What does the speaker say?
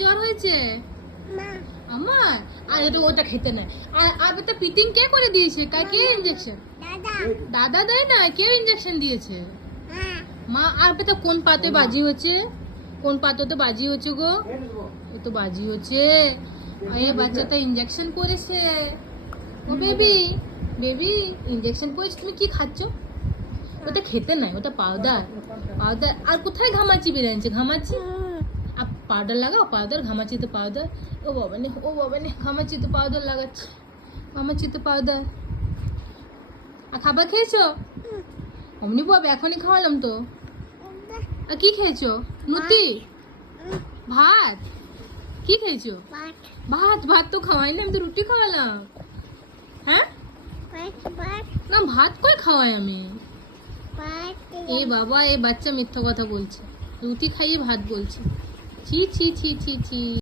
জ্বর হয়েছে? আমার। আর এটা ওটা খেতে নাই। আর এটা পিটিং কে করে দিয়েছে? কে ইনজেকশন? দাদা দেয় না, কে ইনজেকশন দিয়েছে? মা। আর বেটা কোন পাতে বাজি হচ্ছে? কোন পাতে বাজি হচ্ছে গো? এ তো বাজি হচ্ছে। এই বাচ্চাটা ইনজেকশন করেছে। ও বেবি, বেবি ইনজেকশন করেছে। তুমি কি খাচ্ছ? ওটা খেতে নাই, ওটা পাউডার। পাউডার। আর কোথায় ঘামাচি বেরিয়েছে? ঘামাচি आप पाउडर लगाओ, पाउडर घामाची तो पाउडर। ओ बाबा ने घामाची तो पाउडर লাগাচ্ছে। ঘামাচি তো পাউডার। আর খাবার খেয়েছো? অমনি বাবা এখনই খাওয়ালাম তো। আর কি খেয়েছো? লুচি, ভাত। কি খেয়েছো? ভাত। ভাত তো খাওয়াই না, আমি তো রুটি খাওয়ালাম। হ্যাঁ না, ভাত কই খাওয়াই আমি? এ বাবা, এ বাচ্চা মিথ্যা কথা বলছে। রুটি খাইয়ে ভাত বলছে। ছি ছি ছি ছি ছি।